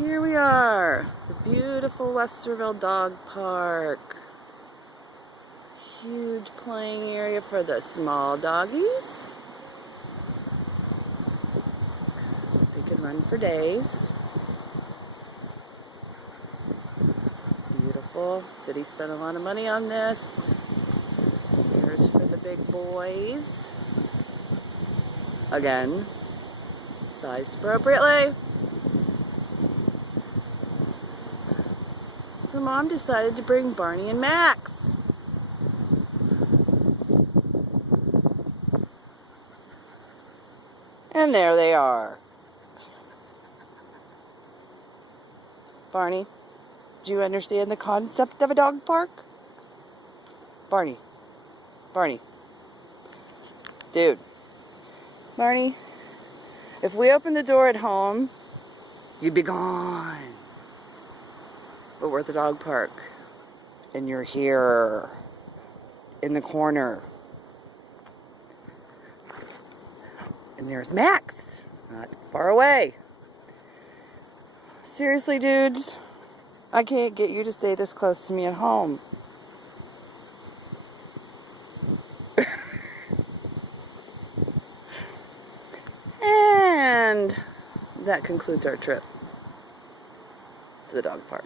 Here we are, the beautiful Westerville Dog Park. Huge playing area for the small doggies. They could run for days. Beautiful. City spent a lot of money on this. Here's for the big boys. Again, sized appropriately. So Mom decided to bring Barney and Max. And there they are. Barney, do you understand the concept of a dog park? Barney. Barney. Dude. Barney, if we open the door at home, you'd be gone. But we're at the dog park, and you're here in the corner. And there's Max, not far away. Seriously, dudes, I can't get you to stay this close to me at home. And that concludes our trip to the dog park.